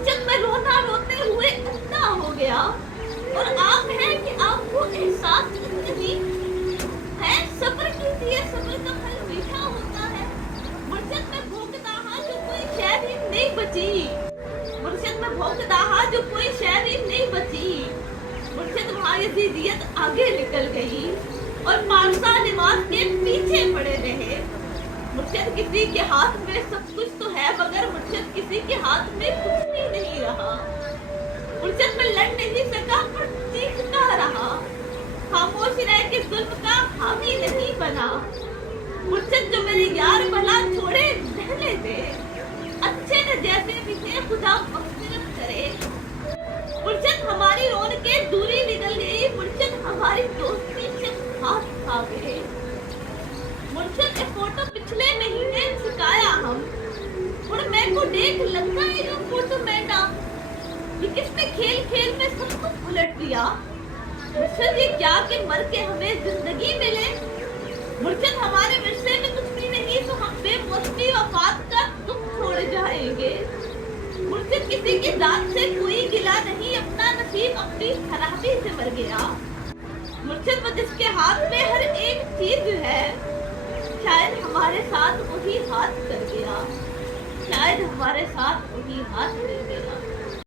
मुर्शिद में रोना रोते हुए अंधा हो गया। और आप हैं कि आपको एहसास नहीं है। सब्र कीजिए, सब्र का फल मीठा होता है। मुर्शिद में भोगता हा जो कोई शय भी नहीं बची। मुर्शिद में भोगता हा जो कोई शय भी नहीं बची। मुर्शिद वाजिदियत आगे निकल गई और पारसा नमाज के पीछे पड़े रहे। मुर्शिद किसी के हाथ में सब कुछ तो है, मगर मुर्शिद किसी के हाथ में कुछ भी नहीं रहा। मुर्शिद में लड़ नहीं सका पर चीखता रहा। खामोश रह के जुल्म का हामी नहीं बना। मुर्शिद जो मेरे यार भला छोड़े रहने दे, अच्छे न जैसे भी थे खुदा मग़फ़िरत करे। मुर्शिद हमारी रौनकें दूरी निकल गई। मुर्शिद हमारी दोस्ती से हाथ खा गए। मुर्शिद ने फोटो पिछले महीने सिखाया हम, और मैं को देख लगता है जो फोटो मैंने ये किसने खेल खेल में सब कुछ उलट दिया। मुर्शिद ये क्या कि मर के हमें जिंदगी मिले। मुर्शिद हमारे विरसे में कुछ भी नहीं तो हम बेमौसमी वफात का दुख छोड़ जाएंगे। मुर्शिद किसी की जात से कोई गिला नहीं, अपना नसीब अपनी खराबी से मर गया। मुर्शिद वो जिसके हाथ में हर एक चीज है, शायद हमारे साथ वही हाथ कर गया। शायद हमारे साथ वही हाथ कर गया।